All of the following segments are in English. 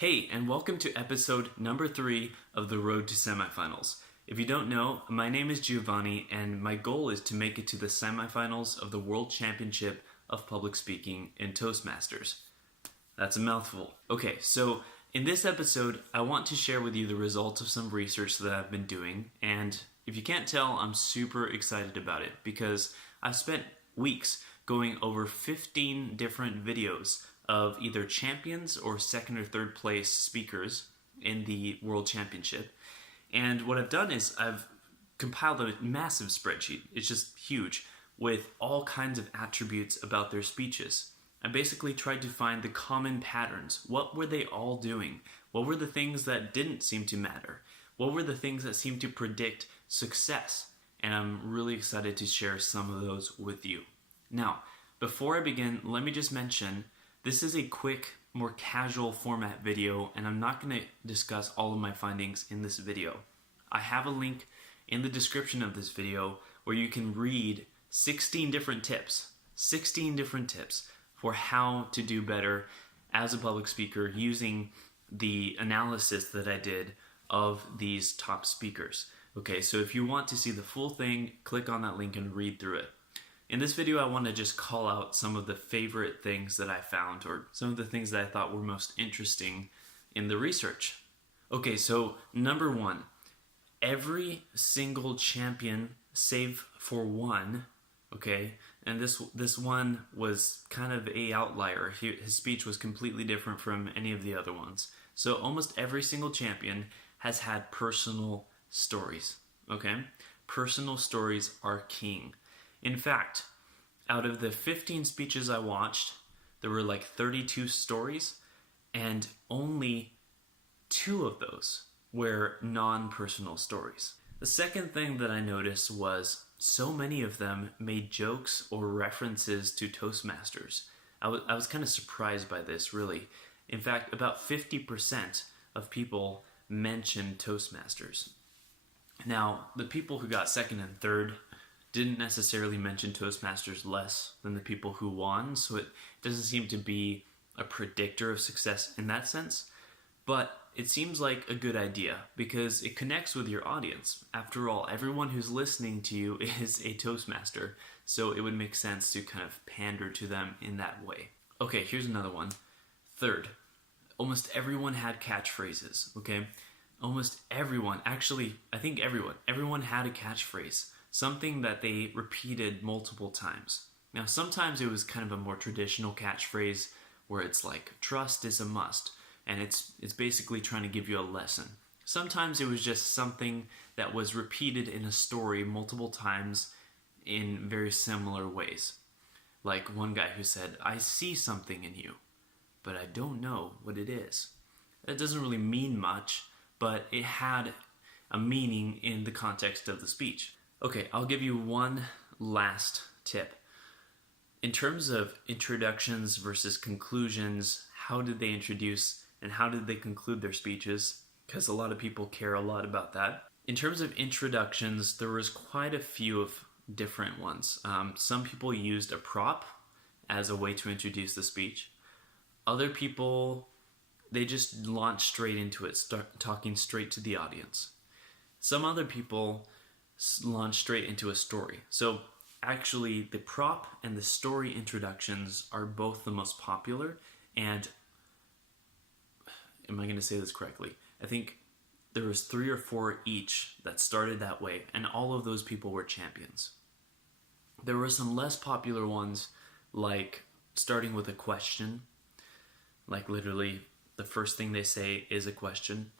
Hey, and welcome to episode number 3 of the Road to Semifinals. If you don't know, my name is Giovanni, and my goal is to make it to the semifinals of the World Championship of Public Speaking in Toastmasters. That's a mouthful. Okay, so in this episode, I want to share with you the results of some research that I've been doing, and if you can't tell, I'm super excited about it because I've spent weeks going over 15 different videos of either champions or second or third place speakers in the World Championship. And what I've done is I've compiled a massive spreadsheet. It's just huge with all kinds of attributes about their speeches. I basically tried to find the common patterns. What were they all doing? What were the things that didn't seem to matter? What were the things that seemed to predict success? And I'm really excited to share some of those with you. Now, before I begin, let me just mention this is a quick, more casual format video, and I'm not going to discuss all of my findings in this video. I have a link in the description of this video where you can read 16 different tips for how to do better as a public speaker using the analysis that I did of these top speakers. Okay, so if you want to see the full thing, click on that link and read through it. In this video, I want to just call out some of the favorite things that I found, or some of the things that I thought were most interesting in the research. Okay, so number 1, every single champion, save for one, okay, and this one was kind of a outlier. His speech was completely different from any of the other ones. So almost every single champion has had personal stories, okay? Personal stories are king. In fact, out of the 15 speeches I watched, there were like 32 stories, and only 2 of those were non-personal stories. The second thing that I noticed was so many of them made jokes or references to Toastmasters. I was kind of surprised by this, really. In fact, about 50% of people mentioned Toastmasters. Now, the people who got second and third didn't necessarily mention Toastmasters less than the people who won, so it doesn't seem to be a predictor of success in that sense, but it seems like a good idea because it connects with your audience. After all, everyone who's listening to you is a Toastmaster, so it would make sense to kind of pander to them in that way. Okay, here's another one. Third, almost everyone had catchphrases, okay? Almost everyone, actually, I think everyone had a catchphrase. Something that they repeated multiple times. Now, sometimes it was kind of a more traditional catchphrase where it's like, trust is a must, and it's basically trying to give you a lesson. Sometimes it was just something that was repeated in a story multiple times in very similar ways. Like one guy who said, I see something in you, but I don't know what it is. That doesn't really mean much, but it had a meaning in the context of the speech. Okay, I'll give you one last tip. In terms of introductions versus conclusions, how did they introduce and how did they conclude their speeches? Because a lot of people care a lot about that. In terms of introductions, there was quite a few of different ones. Some people used a prop as a way to introduce the speech. Other people, they just launched straight into it, start talking straight to the audience. Some other people launch straight into a story. So actually the prop and the story introductions are both the most popular, and am I going to say this correctly? I think there was 3 or 4 each that started that way, and all of those people were champions. There were some less popular ones, like starting with a question, like literally the first thing they say is a question.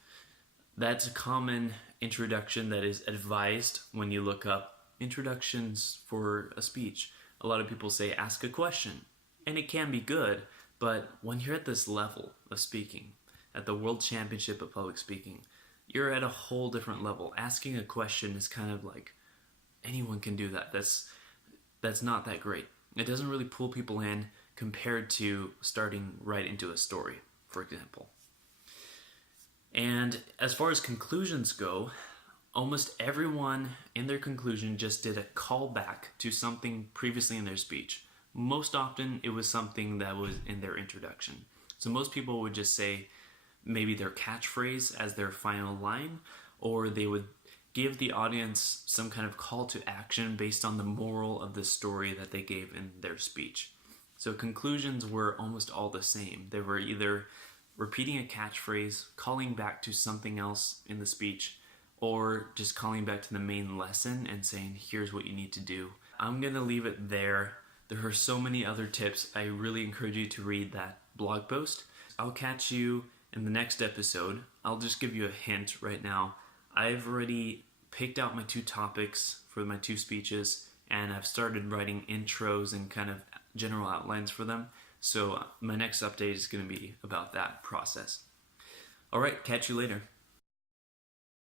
That's a common introduction that is advised when you look up introductions for a speech. A lot of people say, ask a question. And it can be good, but when you're at this level of speaking, at the World Championship of Public Speaking, you're at a whole different level. Asking a question is kind of like, anyone can do that. That's not that great. It doesn't really pull people in compared to starting right into a story, for example. And as far as conclusions go, almost everyone in their conclusion just did a callback to something previously in their speech. Most often it was something that was in their introduction. So most people would just say, maybe their catchphrase as their final line, or they would give the audience some kind of call to action based on the moral of the story that they gave in their speech. So conclusions were almost all the same. They were either repeating a catchphrase, calling back to something else in the speech, or just calling back to the main lesson and saying, here's what you need to do. I'm going to leave it there. There are so many other tips. I really encourage you to read that blog post. I'll catch you in the next episode. I'll just give you a hint right now. I've already picked out my 2 topics for my 2 speeches, and I've started writing intros and kind of general outlines for them. So my next update is going to be about that process. All right, catch you later.